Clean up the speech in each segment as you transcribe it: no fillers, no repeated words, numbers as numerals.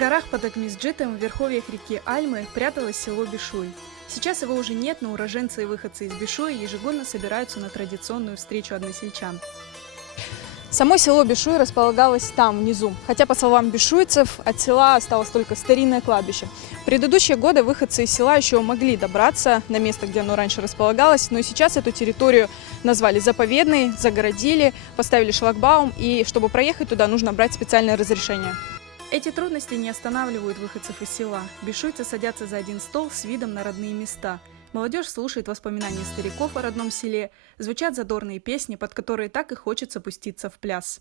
горах под Акмисджитом в верховьях реки Альмы пряталось село Бишуй. Сейчас его уже нет, но уроженцы и выходцы из Бишуя ежегодно собираются на традиционную встречу односельчан. Само село Бишуй располагалось там, внизу. Хотя, по словам бишуйцев, от села осталось только старинное кладбище. В предыдущие годы выходцы из села еще могли добраться на место, где оно раньше располагалось, но сейчас эту территорию назвали заповедной, загородили, поставили шлагбаум, и чтобы проехать туда, нужно брать специальное разрешение. Эти трудности не останавливают выходцев из села. Бишуйцы садятся за один стол с видом на родные места. Молодежь слушает воспоминания стариков о родном селе, звучат задорные песни, под которые так и хочется пуститься в пляс.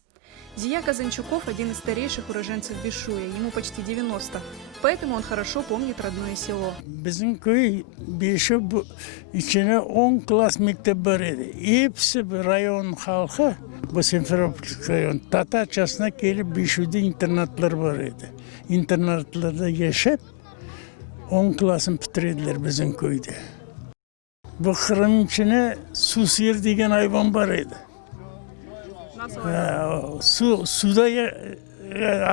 Зия Казанчуков – один из старейших уроженцев Бишуя, ему почти 90, поэтому он хорошо помнит родное село. Bizim köy Bişu içine 10 klas mektep var idi. Hepsi rayon halkı bu Simferopol rayon Tatarçasına gelip Bişu'da internatlar var idi. İnternatlarda yaşayıp 10 klasını bitirdiler bizim köyde. Bu Kırım içine Susir degen hayvan var idi. Suda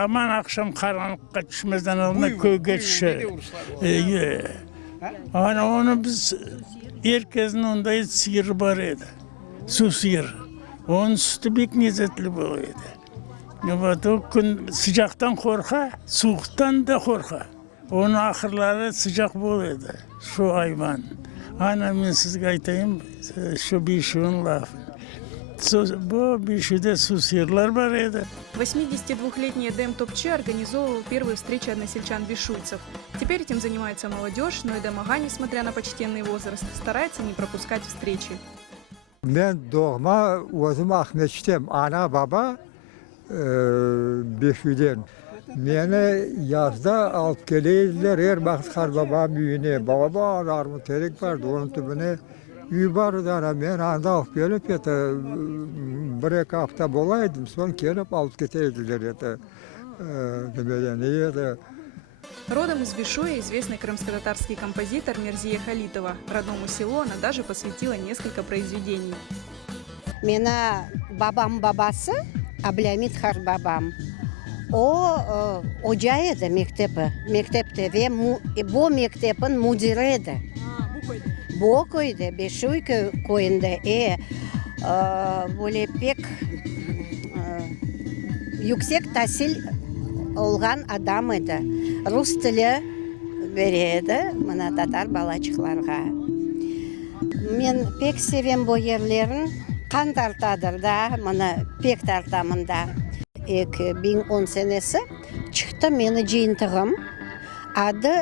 aman akşam karanlıkta düşmezden alına köyge düşer. Onu biz herkesin onda sıyır var idi. Su sıyır. Onun sütü bek lezzetli oluyordu. O gün sıcaktan korka, soğuktan da korka. Onun ahırları sıcak oluyordu. Şu hayvan. Ben size aytayım şu bir şeyin lafı. Bu Бишу'da su sıyırlar var idi. 82-летний Эдем Топче организовывал первые встречи односельчан бишуйцев. Теперь этим занимается молодежь, но Эдем Ага, несмотря на почтенный возраст, старается не пропускать встречи. Ben doğma özüm Ahmetçi'm, ana baba Bişu'den. Beni yazda alıp gelirler, her vakit babam büyüğüne. Baba armuterik vardı, onun tübüne üy vardı. Ben anda alıp gelip bir iki hafta bolaydım, son gelip alıp getirdiler. Родом из Бишуя известный крымско-татарский композитор Мерзия Халитова. Родному селу она даже посвятила несколько произведений. Мена babam babası, Ablamit Har babam. O hocaydı mektepte ve bu mektepin müdürüydü. Bu köyde, Bişuy köyünde böyle pek yüksek tahsil olgan adam idi. Rus dili veriydi mana tatar balaçıklarga. Men pek sevem bu yerlerin. Kan tartadır da, mana pek tartamın da. 2010 senesi çıktı meni jintığım. Adı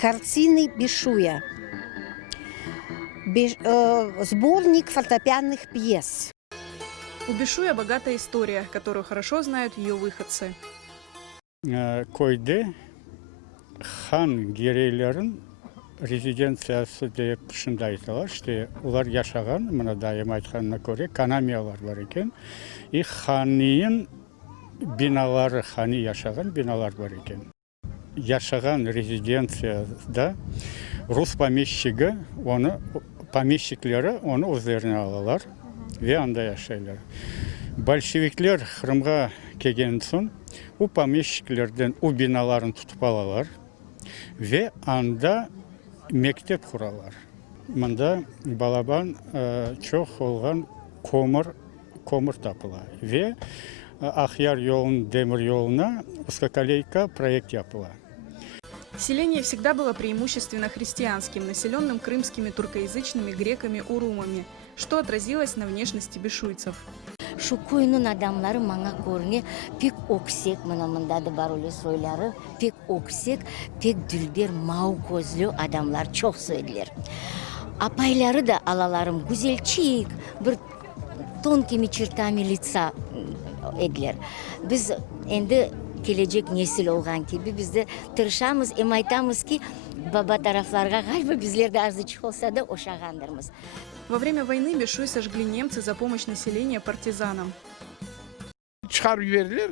Картины Бишуя. Сборник фортепианных пьес. У Бишуя богатая история, которую хорошо знают ее выходцы. Köyde han gereylerin rezidensiyası deyip şundaydılar. İşte ular yaşagan, mına dayım aytkanına göre kanamiyalar var eken. Haniyın binaları, hani yaşagan binalar var eken. Yaşagan rezidensiyada Rus помещики onu üzerine alırlar ve anda yaşayırlar. Bolşevikler Kırım'a kelgen soň o помещикlerden o binaların tutup alırlar ve anda mektep kuralar. Mında balaban çok olgan komur tapıla ve Ahyar yolun, demir yoluna узкоколейка проект yapıla. Селение всегда было преимущественно христианским, населенным крымскими туркоязычными греками-урумами, что отразилось на внешности бишуйцев. Şu koyunun adamları bana görünüyor, pek oksek, mında da var öyle soyları, pek oksek, pek dülber, mau gözlü adamlar çok söylediler. Apayları da alalarım güzelçik, bir tonkimi çırtami лица ediler. Biz endi gelecek nesil olgan gibi biz de tırışamız, aytamız ki baba taraflarga galiba bizlerde azıcık olsa da oşağandırmız. Во время войны Бишуй сожгли немцы за помощь населения партизанам. Çıkarıp verdiler,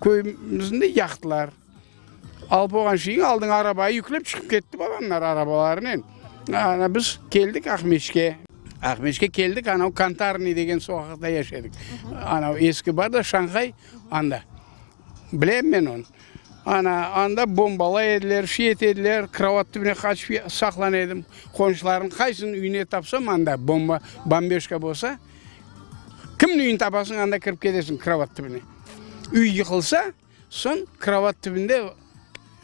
köyümüzde yaktılar. Alıp olan şeyin aldın arabayı yüklep çıkıp gitti babamlar arabalarının. Biz geldik Akmeşke geldik, Kantarni degen sokakta yaşadık. Eski barda Şanghay anda. Bileyim ben onu. анда бомбалай еділер, шиет еділер, кроват түбіне қачып сақлан едім. Қоншыларын қайсын үйіне тапсам, анда бомбешка болса, кімнің үйін тапасың, анда кіріп кетесің кроват түбіне. Үй йықылса, сон кроват түбінде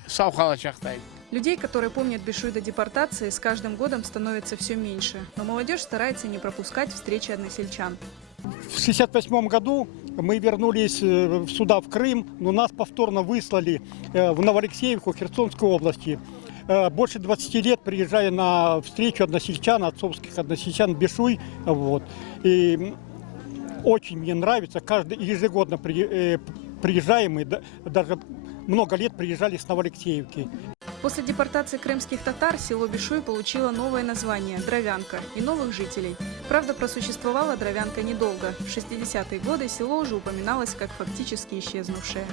сауқала шақтайын. Людей, которые помнят Бишуй до депортации, с каждым годом становится все меньше. Но молодежь старается не пропускать встречи односельчан. В 1968 году мы вернулись сюда, в Крым, но нас повторно выслали в Новоалексеевку, Херсонской области. Больше 20 лет приезжая на встречу односельчан, отцовских односельчан Бишуй. Вот. И очень мне нравится, ежегодно приезжаем, и даже много лет приезжали с Новоалексеевки. После депортации крымских татар село Бишуй получило новое название – Дровянка, и новых жителей. Правда, просуществовала Дровянка недолго. В 60-е годы село уже упоминалось как фактически исчезнувшее.